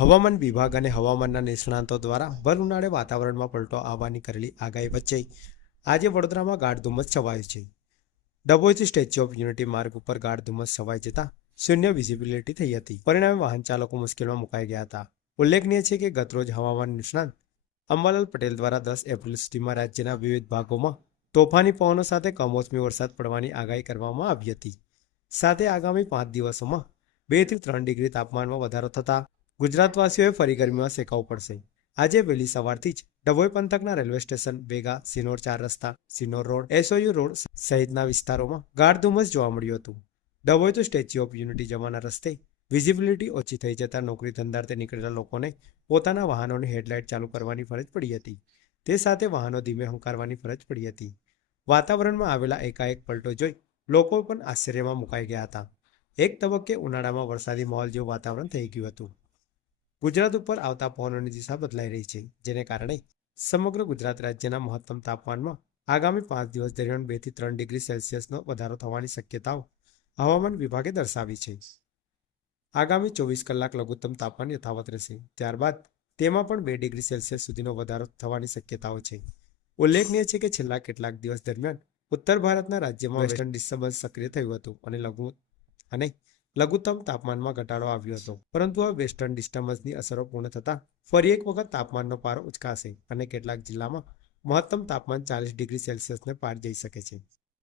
હવામાન વિભાગ અને હવામાનના નિષ્ણાતો દ્વારા ભર ઉનાળે વાતાવરણમાં પલટો આવવાની કરેલી આગાહી વચ્ચે આજે વડોદરામાં ગાઢ ધુમ્મસ છવાયું છે. ડભોઈથી સ્ટેચ્યુ ઓફ યુનિટી માર્ગ ઉપર ગાઢ ધુમ્મસ છવાઈ જતા શૂન્ય વિઝિબિલિટી થઈ હતી. પરિણામે વાહન ચાલકો મુશ્કેલીમાં મુકાઈ ગયા હતા. ઉલ્લેખનીય છે કે ગતરોજ હવામાન નિષ્ણાંત અંબાલાલ પટેલ દ્વારા 10 એપ્રિલ સુધીમાં રાજ્યના વિવિધ ભાગોમાં તોફાની પવનો સાથે કમોસમી વરસાદ પડવાની આગાહી કરવામાં આવી હતી. સાથે આગામી 5 દિવસોમાં 2 થી 3 ડિગ્રી તાપમાનમાં વધારો થતા ગુજરાતવાસીઓએ ફરી ગરમીમાં શેકાવવું પડશે. આજે વહેલી સવારથી જ ડભોઈ પંથકના રેલવે સ્ટેશન, બેગા, સિનોર 4 રસ્તા, સિનોર રોડ, એસઓયુ રોડ સહિતના વિસ્તારોમાં ગાઢ ધુમ્મસ જોવા મળ્યું હતું. ડભોઈ તો સ્ટેચ્યુ ઓફ યુનિટી જવાના રસ્તે વિઝિબિલિટી ઓછી થઈ જતા નોકરી ધંધાર્થે નીકળેલા લોકોને પોતાના વાહનોની હેડલાઇટ ચાલુ કરવાની ફરજ પડી હતી. તે સાથે વાહનો ધીમે હંકારવાની ફરજ પડી હતી. વાતાવરણમાં આવેલા એકાએક પલટો જોઈ લોકો પણ આશ્ચર્યમાં મુકાઈ ગયા હતા. એક તબક્કે ઉનાળામાં વરસાદી માહોલ જેવું વાતાવરણ થઈ ગયું હતું. ગુજરાત ઉપર આવતા પવનોની દિશા બદલાઈ રહી છે, જેને કારણે સમગ્ર ગુજરાત રાજ્યના મહત્તમ તાપમાનમાં આગામી 5 દિવસ દરમિયાન 2 થી 3 ડિગ્રી સેલ્સિયસનો વધારો થવાની શક્યતાઓ હવામાન વિભાગે દર્શાવી છે. આગામી 24 કલાક લઘુત્તમ તાપમાન યથાવત રહેશે. ત્યારબાદ તેમાં પણ 2 ડિગ્રી સેલ્સિયસ સુધીનો વધારો થવાની શક્યતાઓ છે. ઉલ્લેખનીય છે કે છેલ્લા કેટલાક દિવસ દરમિયાન ઉત્તર ભારતના રાજ્યમાં વેસ્ટર્ન ડિસ્ટર્બન્સ સક્રિય થયું હતું અને લઘુત્તમ તાપમાનમાં ઘટાડો આવ્યો હતો. પરંતુ આ વેસ્ટર્ન ડિસ્ટર્બન્સની અસરો પૂર્ણ થતાં ફરી એક વખત તાપમાનનો પારો ઉચકાશે અને કેટલાક જિલ્લામાં મહત્તમ તાપમાન 40 ડિગ્રી સેલ્સિયસને પાર જઈ શકે છે.